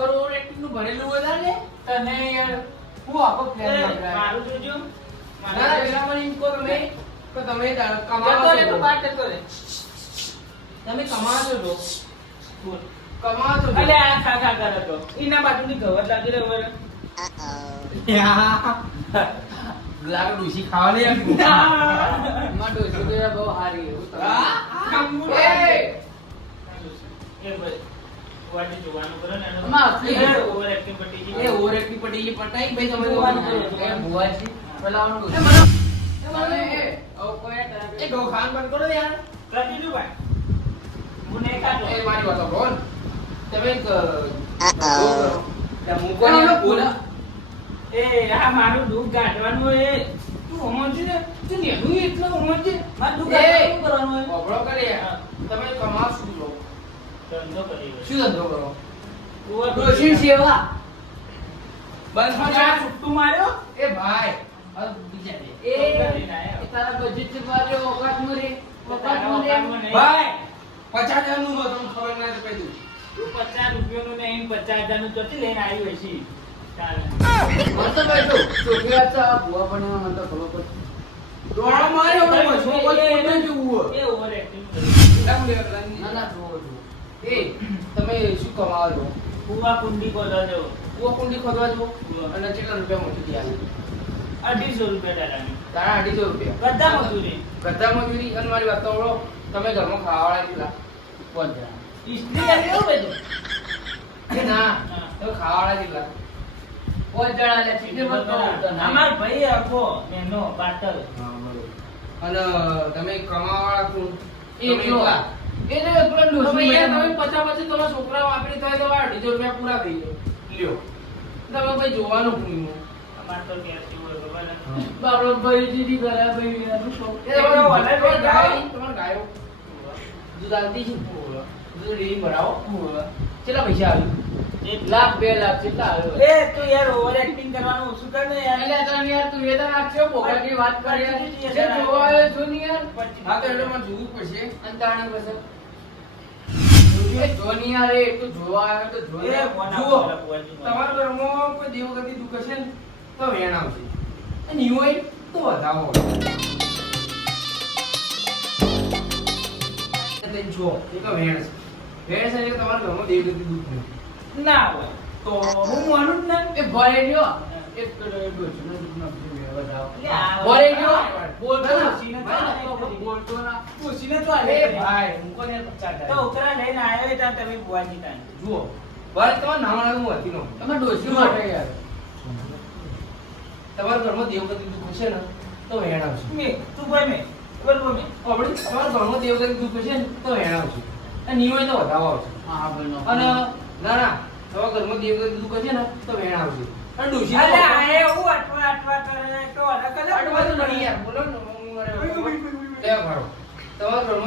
ઘર ઓવર એક્ટિંગનું ભરેલું હોય ને તને યાર હું આખો પ્લાન એ, મારું જોજો. મારા પેલા મને એમ કહો તમે કે તમે કમાવો રે, તો પાટ બહાર રે. તમે કમાવો છો તો બોલ. કમાવો છો અલે આ ખા ખા કરે તો. ઈના બાજુની ગવત લાગી રહ્યો વરે. લાગે ડૂસી ખાવા નહીં આપી આ. માં ડોસી તો બહુ હારી તો. એ! એ ભાઈ, એ આ મારું દુઃખ કાઢવાનું એ. તું સમજી ને? તું નેનું એટલો સમજી મારું દુઃખ એ! કરવાનું હોય? બબડો કરે તમે કમાવ શું લો ધંધો કરી. શું ધંધો કરો ડોશી સેવા? બંધ છૂટું માર્યો? એ ભાઈ નહીં. પચાસ હજારનું ખબર ના તો કહી તું પચાસ રૂપિયાનું ને એમ પચાસ ચોથી લઈને આવ્યો હશે. માર્યો એ- તમે શું કમાવો છો? કુવા કુંડી ખોદવા જવો. કુવા કુંડી ખોદવા છો અને કેટલા રૂપિયા મોટી આવે અઢીસો રૂપિયા દાદાની. તારા અઢીસો રૂપિયા. બધા મજૂરી. ગધા મજૂરી? અને મારી વાત તો તમે ઘરમાં ખાવાવાળા કેટલા પાંચ જણા ઇસ્ત્રી કરી એવું બધું. ના. તમે ખાવાવાળા કેટલા? પાંચ જણા લે ના. અમાર ભાઈ આખો મેનો પાટલ અને તમે કમાવાળા કોણ? એ એકલા. એ તો એકલો ડોશી યાર તમે પચાસ પચાસ તમારા છોકરા વાપરી થાય તો આ અઢીસો રૂપિયા પૂરા થઈ જાય લ્યો. તમે ભાઈ જોવાનું પૂરું અમાર તો ઘેર જેવું હોય ખબર ને? બાપડો ભાઈ જીડી કર્યા ભાઈ યાર શું એ તમારો એકલો વધારે વધારે ગાય? ગાય. તમારે ગાયો? દૂધ આલતી છે? દૂધ ડેરી ભરાવો? કેટલા પૈસા આવ્યું? એક લાખ બે લાખ કેટલા આવ્યો? એ તું યાર ઓવર એક્ટિંગ કરવાનું ઓછું કર ને યાર. એટલે તને યાર તું એ તો નાખ્યો બોગાટી વાત કરી. યાર. જે જોવા આવ્યો છું ને યાર? હા તો એટલે મને જોવું પડશે. અને તાણે પછી એ જો ને યાર એ તો જોવા આવ્યો તો જુઓ. તમારા ઘરમાં કોઈ દેવગતિ દુઃખ હશે તો વેણ અને ઈ હોય તો વધાવો. જુઓ એ વેણ છે. વેણ છે એટલે તમારા ઘરમાં દેવગતિ દુઃખ ના હોય. તો હું માનું જ ના. એ ભરે ગયો તમારે નાના હું. હતી નો. તમે ડોશી માટે યાર તમારા ઘરમાં દેવગતિ દુઃખ છે ને તો વેણ આવશે. મેં તું ભાઈ મેં. બરોબર મેં. તમારા ઘરમાં દેવગતિ દુઃખ છે ને તો અને ઈ તો વધાવો આવશે. અને ના ના તમારા ઘરમાં દેવગતિ દુઃખ છે ને તો વેણ આવશે.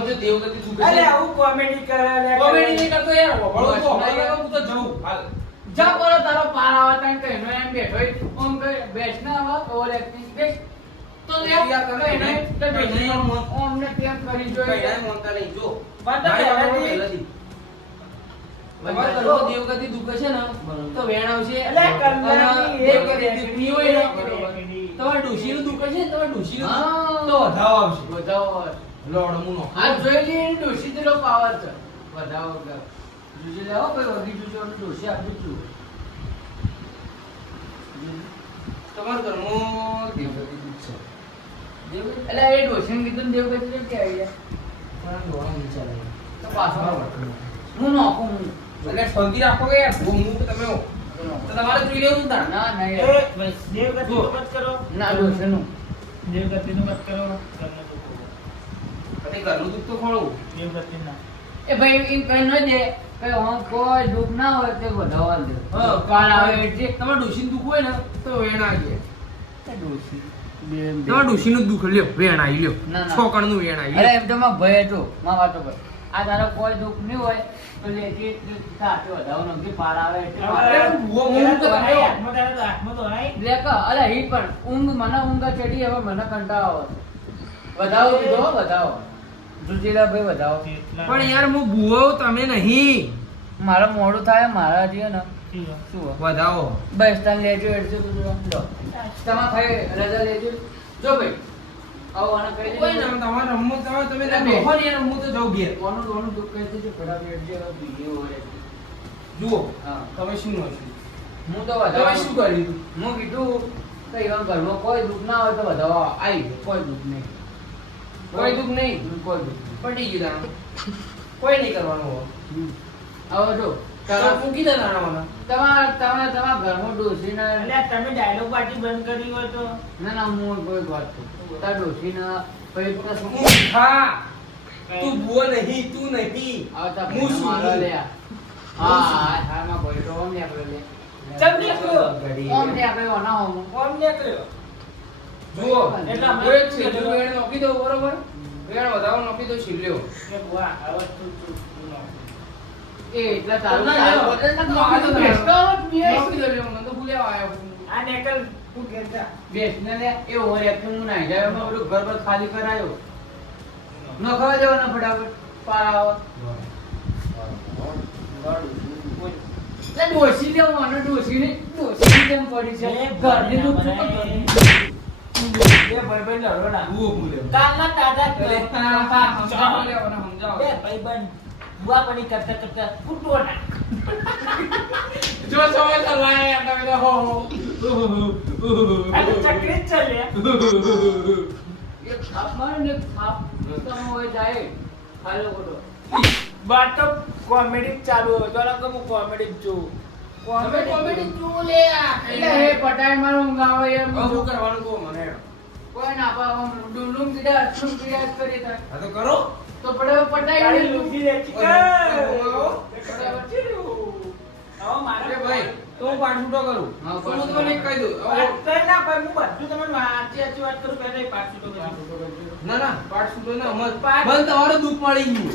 જો દેવગતિ દુઃખ અલે હશે આવું કોમેડી કરે લે કોમેડી નહીં કરતો યાર વળો તો. બસ, હવે હું તો જઉં. હાલ. જા બોલો તારો પાર આવે તને કઈ નો એમ બેઠો હોય. ઓમ કઈ બેસ ના આવે ઓવર એક્ટિંગ બેસ. તો લે કઈ તો બેસી. ઓમ ને તેમ કરી જો જોઈએ ના મોનતા નહીં જો. મને તો દેવગતિ દુઃખ ને? તો વેણ આવશે. દેવગતિ હોય ને તમારે ડોશીનું દુઃખ હશે ને? તમારે ડોશીનું હા. તો વધાવો આવશે. વધાવો લોડ મુનો આ જોઈ લઈએ એની ડોશી જેટલો પાવર છે. વધાવો જોજે લેવો ભાઈ વધી જજો ડોશી આપી છું તમારા ઘરમાં દેવગતિ દુઃખ છે. દેવગતિ- એટલે એ ડોશીને કીધું દેવગતિ કેમ કે આવી ગયા? પણ દોડા નીચે તો પાછો હું નોખું એટલે શાંતિ રાખો કે યાર હું હું તમે હો. તો તમારે જોઈ લેવું તાર? ના ના એ દેવ ગતિ મત કરો. ના ડોશીનું દેવગતિનું મત કરો ઘરનું દુઃખ. અને ઘરનું દુઃખ તો ખોળું દેવગતિના. એ ભાઈ એમ કઈ ન દે કઈ હું કોઈ દુઃખ ના હોય તે વધાવવા દે. હા. કાલ આવે એટલે. તમારે ડોશીનું દુઃખ હોય ને તો વેણ આવી જાય ડોશી. તમારે ડોશીનું દુઃખ લ્યો વેણ આવી લ્યો. ના, ના. છોકરનું વેણ આવી અરે એમ તો માં ભય હતો માં વાતો કર આ તારો કોઈ દુઃખ નહીં હોય તો લેજી સાથે વધાવો નથી પાર આવે એટલે હી પણ ઊંઘ મને ઊંઘ ચડી હવે મને કંટાળો આવે. વધાવો કીધો વધાવો. જુજીલા ભાઈ વધાવો પણ યાર હું ભૂવો તમે નહીં. મારે મોડું થાય મારા જે ને. શું વધાવો. બસ તમે લેજો એડજો તમારે ભાઈ રજા લેજો. જો ભાઈ આવો આને કહી કોઈ ના. તમારે રમવું તમારે તમે એટલે બેહો ને યાર તો જાઉં ઘેર. કોનું કોનું દુઃખ કહી દેજો ફટાફટ જે બીજી હોય. જુઓ તમે શું નોશું હું તો શું કર્યું હું કીધું કે એવા ઘરમાં કોઈ દુઃખ ના હોય તો વધાવો આવી. કોઈ દુઃખ નહીં. કોઈ દુઃખ નહીં? કોઈ દુઃખ પટી ગયું. કોઈ નહીં કરવાનું હવે જો તમે તમારા ફૂંકી દે તમારા તમારા તમારા ડોસીના અલ્યા તમે ડાયલોગ પાર્ટી બંધ કરી હોય તો? ના ના હું કોઈ વાત કહું તારા ડોસીના પછી પેલા શું- તું ભૂવો નહીં તું નહીં. આવતા હું શું? મારો લે હા હા થાળમાં ભરી તો ઓમ ને લે ચમ નીકળ્યો? ઓમ ને આપણે ઓના ઓમ નીકળ્યો જુઓ એટલે હું એક છેલ્લું વેણ નોખી દઉં બરોબર? વેળ વધારો નોખી દઉં છીલ્યો. કે બુઆ હવે તું. એ એટલા ના, ના, ને નોખી આ તો દઉં. ભેંસનો જ બે. નોખી દઉં લ્યો, મને તો ભૂલ્યા આવ્યો આ તું ઘેર જા. લે એ ઓવર એક્ટિંગ હું નાઈ જાય એમાં બધું ઘર બર ખાલી કરાયો ન ખવા જવાના ફટાફટ પાર આવો એટલે ડોસી લેવું અને ડોસી ને ડોસી કેમ પડી છે ઘરની દુઃખ ભાઈ ભાઈ લડવાના. કાલના તાજા લેવાના સમજાવો ભાઈ બંધ બુઆ પડી કરતા કરતા ફૂટવો ના જો સમય ચલાય તમે તો હો. આ ચક્રી જ ચાલ્યા એક થાપ મારે ને થાપ તમે હોય જાય. હાલો ખોટો બાર તો કોમેડી ચાલુ હોય તો અલગ હું કોમેડી જોઉં. તમે કોમેડી જુઓ લે આ. એટલે હે પટાઈ મારો ઊંઘ આવે યાર હવે શું કરવાનું કહો મને. કોઈ ના પાવા ડુલુમ કીધા અસુમ કીધા કરી તા તો કરો. તો પડે પટાઈ તારી ગયું. લુગી લે ચિકન. હવે મારે ભાઈ તો હું પાછૂટો કરું? હા, તમને કહી દઉં? વાત ના ભાઈ હું બધું તમને વાંચી આચી વાત કરું પહેલા પાઠ છૂટો કરું ના ના પાછૂટો ના અમર પાછ- બંધ તમારું દુઃખ મળી ગયું.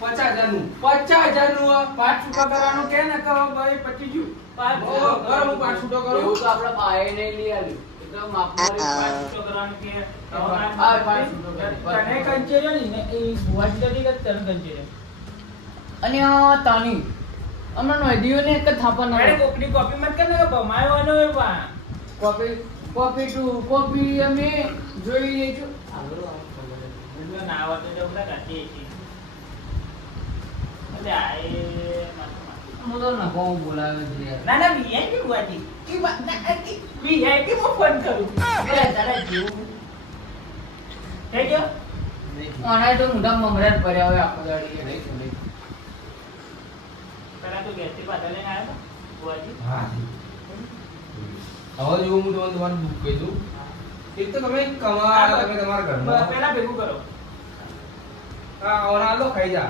પચાસ હજારનું. પચાસ હજારનું પાઠ છૂટા કરવાનું કે ને કહો ભાઈ પતી ગયું પાછ પાઠ છૂટો કરું. એવું તો આપણે પાયે નહીં લઈ આલ્યું. અને તાની. હમણાં નોંધ્યું ને એક જ થાપા કોકની કોપી મત કર કે ભમાયો પા કોપી કોપી ટુ કોપી અમે જોઈ લઈશું ના આવડે તો બધા હતી. એટલે આ. હું તો નખો બોલાવ્યો છે ના ના ના VIP ભુવાજી. ઈ વાત ના હતી. VIP માં ફોન કરું એટલે તારા જેવું. થઈ ગયો આના તો મોઢા મમરા જ ભર્યા હોય આખો દાડી નહીં. પેલા તો ઘેરથી પાછા લઈને આવ્યો ભુવાજી. હા હવે જો હું તમને તમારું દુઃખ કહી દઉં એક તો તમે કમા તમે તમારા ઘરમાં પહેલા ભેગું કરો હા ઓના લો ખાઈ જા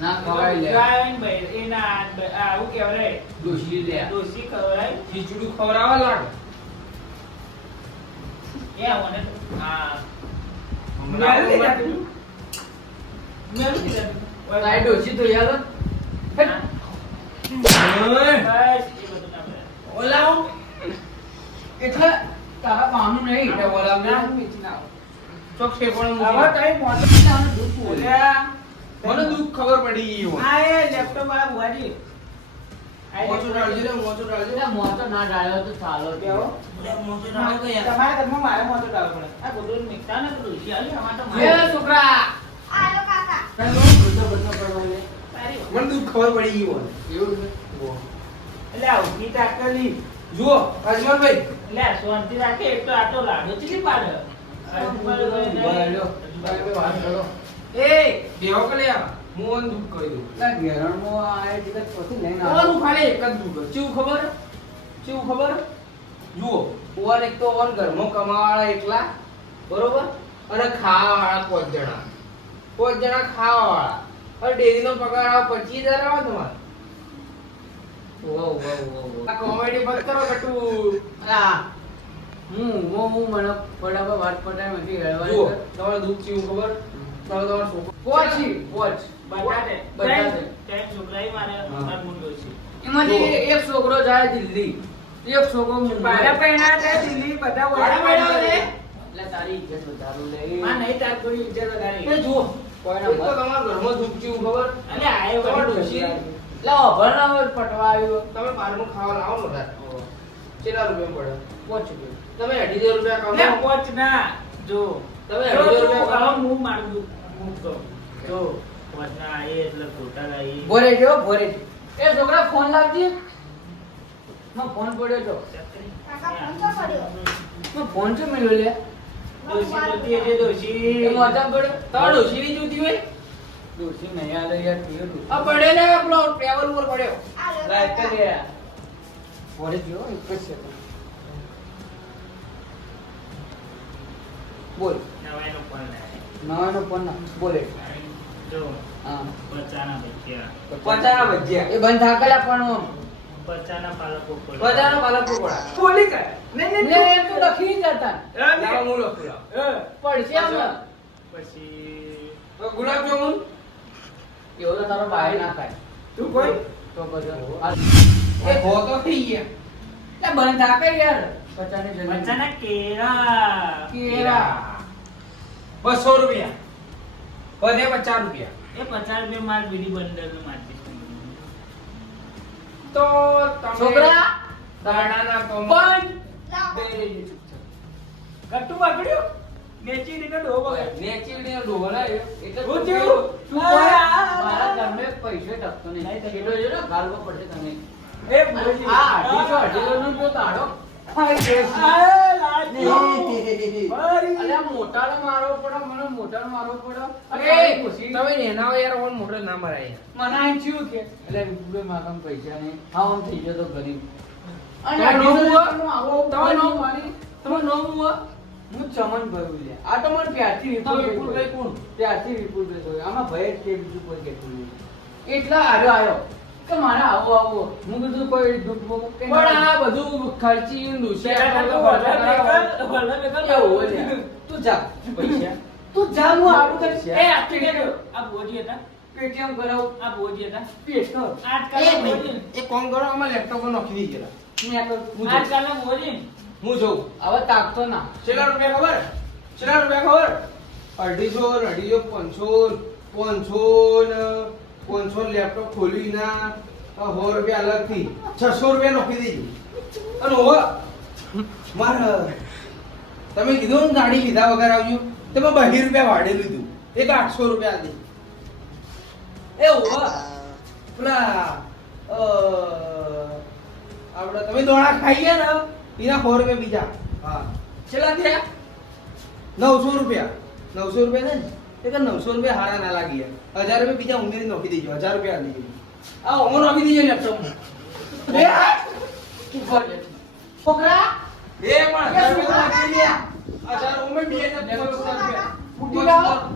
ના ખવાય લે. ગાય ભાઈ, એ ના આ બ- આ આવું કહેવાય? ડોશી લે. ડોશી ખવડાય ખીચડું ખવડાવવા લાડ એ મને તો હા. હમણાં મેલું કીધા મેલું કીધા તારી ડોશી તો યાર હા. ઓય, બસ એ બધું ના બરાબર. ઓલાઓ. એટલે તારા પાનું નહીં એટલે ઓલા મેં પણ હવે કઈ મોટર દુઃખ બોલે. મને દુઃખ ખબર પડી ગઈ હોય આ એ લેપટોપ આ ભુવાજી. આ મોચો ડાળજો ને મોચો ડાળજો મોચો ના ડાળ્યો તો ચાલો કેવો મોચો ડાળો કે યાર તમારા ઘરમાં મારે મોચો ડાળો પડે. આ બધું મિક્સર ને બધું છે. અલી, આમાં તો મારે- છોકરા આલો કાકા બધો. તારી વાત. મને દુઃખ ખબર પડી ગઈ હોય એવું છે? એટલે આ ઊંઘી તાકલી. જુઓ અજમલભાઈ એટલે શાંતિ રાખે એક તો આ તો લાડો ચીલી પાડે. ઊભા વાત કરો. એ! બેહો કે લે આ. હું મને દુઃખ કહી દઉં. એટલે ઘેરણમાં આ દિવસ પછી લઈને આવ્યો. ખાલી એક જ દુઃખ કેવું ખબર? કેવું ખબર? જુઓ ઓવન એક તો ઓવન ઘરમાં કમાવાળા એકલા બરોબર? અને ખાવાવાળા પાંચ જણા. પાંચ જણા ખાવાવાળા. અને ડેરીનો પગાર આવે પચીસ હજાર આવે તમારે. આ કોમેડી બંધ કરો કટુ અલા, હું હું હું મને ફટાફટ વાતમાંથી હેળવાની તમારે દુઃખ કેવું ખબર? તમારો છોકરો પોચી પોચ બધા દે. બધા ત્રણ- દે. ત્રણ છોકરાએ મારે હા. મુંડો છે. એમાંથી એક છોકરો જાય દિલ્હી એક છોકરો મુંબઈ. પૈણા છે, દિલ્હી બધા બારા પૈણા છે? એટલે તારી ઇજ્જત વધારું લે માં નહીં તાર કોઈ ઇજ્જત વધારી. એ જુઓ કોઈના તો તમારા ઘરમાં દુઃખ ખબર અલે આયો તમારો ડોશી. એટલે અભણ પટવા આવ્યો તમે બહારનું ખાવા લાવો ને કેટલા રૂપિયા પડે પોચ રૂપિયા. તમે અઢીસો રૂપિયા લે, કમાઓ ના જો તમે અઢીસો રૂપિયા હું મારું મૂકતો. જો પોચ ના એટલે ખોટા લાયે. ભોરે જો ભોરે. એ છોકરા ફોન લાવજે. માં ફોન પડ્યો તો. કાકા ફોન તો પડ્યો. માં ફોન તો મેળ્યો લે? જોતી જોતી હોય? નહીં આલે યાર પીયો આ પડ્યો ને ટેબલ ઉપર પડ્યો. આ લો રાત કાકા. કરે. ભોરે જો એક જ સેકન્ડ બોલ. નવાઈનો ફોન. નવાનો ફોન ના બોલે. જો હા. પચાના ભજીયા. પચાના ભજીયા. એ બંધ થાકેલા પણ પચાના પાલકો પડ. પચાના પાલક પકોડા બોલી કર. નહીં, લે એમ તો લખી જતા લાવો હું લખું લાવો. પડશે આમાં. પછી ગુલાબ જામુન. એવો તો તારો ભાઈ ના ખાય. તું કોઈ? તો પછી એ હો તો થઈ ગયા. બંધ થાકે યાર. પચાની. પચાના કેળા. કેળા. બસો રૂપિયા બધે પચાસ રૂપિયા એ પચાસ રૂપિયા માર બીડી બંદરનું મારતી તો છોકરા દાડાના કોમન. કટ્ટુ પકડ્યું નેચી નીકળ ડો બગડ નેચીડીનો ડોહો લાવ્યો. એટલે હું થયું? તું આ, કોઈ આ, આ, મારા આ. પૈસે ટકતો નહીં કેટલો ને ગાળવો પડશે તમે એ બોલી. આ અઢીસો અઢીસો નો તો તાળો આ, મોટાનો મારવો પડે મને મોટાનો મારવો પડે. અરે અરે તમે નેના હોય યાર ઓન મોટો ના મરાય. મને આમ થયું કે. એટલે વિપુલે માગમ પૈસા નહીં. હા આમ થઈ ગયો તો ગરીબ. અને તમે અઢીસો નવું હો? રૂપિયાનું આવો તમે નવું? મારી. તમે નો મુઓ હું ચમન ભરું લે આ તો મને પ્યારથી વિપુલ વિપુલભાઈ કોણ? પ્યારથી વિપુલભાઈ કહ્યું. આમાં ભય કે બીજું કોઈ કહેતું એટલા હાર્યો આવ્યો કે મારા આવો આવો. હું કીધું કોઈ દુઃખ બુખ કે પણ આ બધું ખર્ચી દુષિયા તું જા. પૈસા? તું જા હું આવું કરીશ. એ આ આ બોજી હતા? પેટીએમ કરાવું. આ બોજી હતા? પેટનો આજકાલના બોજી એક કરો આમાં લેપટોપ નાખી કહ્યું, હું જાઉં. આજકાલના બોજી હું જોઉં. હવે તાકતો ના. કેટલા રૂપિયા ખબર? કેટલા રૂપિયા ખબર? અઢીસો ને અઢીસો પાંચસો પાંચસો ને પાંચસો લેપટોપ ખોલી ના સો રૂપિયા અલગથી છસો રૂપિયા નોખી દેજો. અને હો મારે તમે કીધું ને ગાડી લીધા વગર આવજો. તમે બહી રૂપિયા ભાડે લીધું. એક આઠસો રૂપિયા દે એ હો પેલા આપડે આપણે તમે દોડા ખાઈએ ને એના સો રૂપિયા બીજા. હા. છેલ્લા થયા નવસો રૂપિયા. નવસો રૂપિયા ને કે નવસો રૂપિયા હારા ના લાગી હજાર રૂપિયા બીજા ઉમેરી નોખી દેજો હજાર રૂપિયા આપી દેજો. આ ઓમો નાખી દેજો લે. છોકરા? એ પણ હજાર ને રૂપિયા ફૂટી.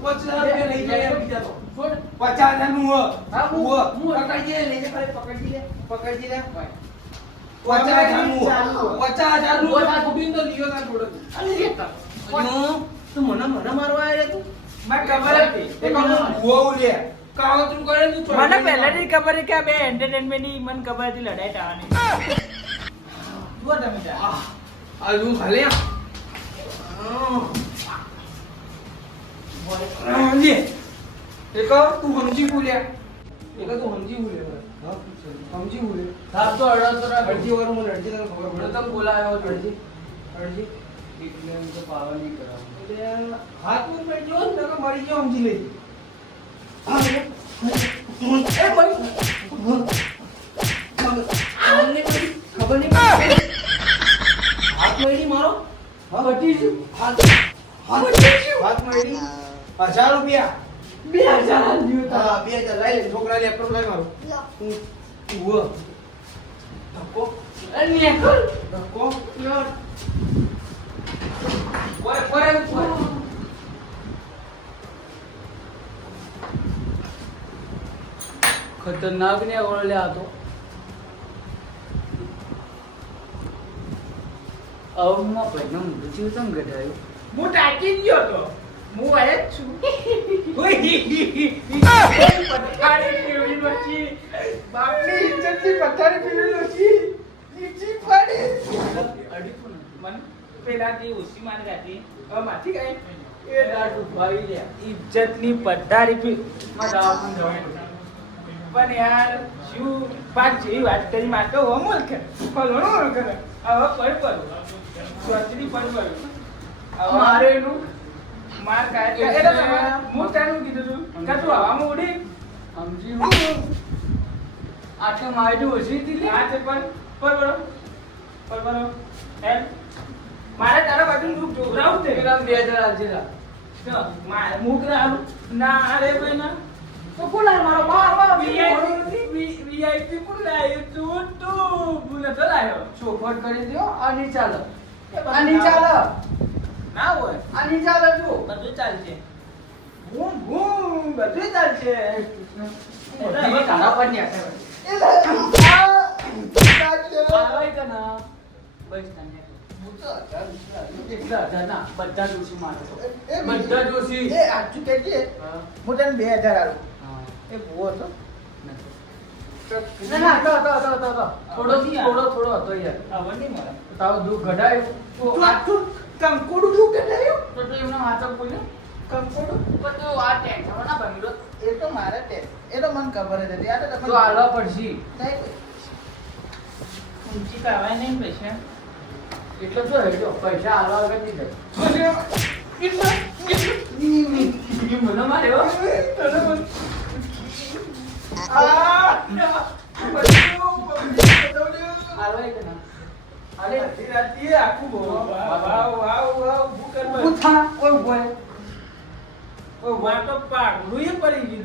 પચાસ રૂપિયા. લઈ જાય બીજા તો. પચાસ હજારનું હા, હું- પકડી દે લઈ જા ખાલી પકડી દે પકડી ભાઈ. પચાસ હજારનું પચાસ હજારનું કુબીન તો લીયો તાર જોડે. તું મને મને મારવા આવ્યા તું? મને ખબર હતી. એ કામ ભૂવો લે કાવતરું કરે તું મને પહેલેથી ખબર હતી કે આ બે એન્ટરટેનમેન્ટની મને ખબર હતી લડાઈ થવાની જુઓ તમે. આ ખાલે. લે એક તું સમજી બોલ્યા એક તું સમજી બોલ્યા હા સમજી બોલ્યા થાપ તો અડધો. અડધી વાર મને અડધી ખબર પડે. તમે બોલાયો અડધી અડધી. એટલે એમ તો પાવા નહીં કરાવવાનો. એટલે હાથ પર બેઠો ને તો મરી ગયો સમજી લે હા ખબર નહીં હાથ મળી મારો. હા. બટી ગયું. હાથ હાથ હાથ મળી હજાર રૂપિયા. બે હજાર હા બે હજાર. લઈ લે છોકરા લેપટોપ લઈ મારો. ધક્કો. ધક્કો યાર ઓય ફરે ફરે ખતરનાક ને ઓળલે આ તો આવમાં ભાઈનો મોઢું ચેવું ચમ ગઢાયું? હું ટાંકી જ ગયો હતો હું આયા જ છું ઓય, પથારી ફેરવી પછી બાપની ઇજ્જતની પથારી મન પેલાથી ઓછી મારી રાતી હવે માથી કઈ એ દાળ ઉભાઈ લે. ઇજ્જતની પથારી ફેરમાં દવાખાને જવાનું. પણ યાર શું પાંચ જેવી વાત કરી માં તો અમૂલ કે ફલોણું કરે હવે પર પર ચોતરી પર પર મારે એનું? માર કાય એટલે હું તારું કીધું તું? કે તું હવામાં ઉડી? સમજી હું. આટલે માહિતી ઓછી લે. આ છે પર પર પર એમ મારે તારા બાજુ તું જોવરાવું છે. પેલા બે હજાર આવજે મારે મુક રાવું ના અરે ભાઈ ના. તો કોણ મારો બાર બાર વીઆઈપી પણ લાવ્યું તું તું ભૂલે તો લાયો. ચોખવટ કરી દ્યો. અને નહીં અને ચાલે. ના હોય. અને નહીં તું જો. બધું ચાલશે. બૂમ બૂમ બધું ચાલશે. તારા પર નહીં આશે. ના? બસ તને. બધા જોશી. મારે તો. બધા જોશી. હા. હા. એ ભૂવો હતો. ના, ના, હતો, યાર. હવે નહીં. મળે તો જ નહીં, એટલે પૈસા હાલવા વગર નહીં જાય ઈ મને મારે હો. હાલવાય કે ના હાલે ઊભું થા કોઈ ઊભો રહે.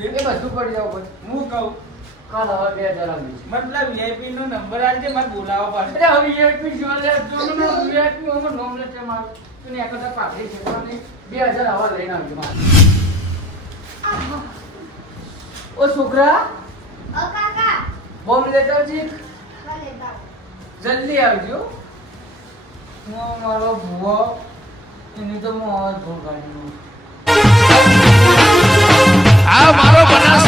એ બધું પડી જાવ પછી. કાલ હવે બે હજાર આવી નો નંબર આજે મારે બોલાવવા પડે અરે હવે VIP જોવા લે, જોવાનું ના વીઆઈપી નો નોમ લે છે મારું. તું એક હજાર પાછી છે, પણ બે હજાર આવા લઈને આવજો મારે. ઓ છોકરા ઓ કાકા. બોમ્બ લેતા આવજે. ભલે જલ્દી આવજો હું. મારો ભૂવો એની તો મોત ભોગાડી આ મારો બનાસ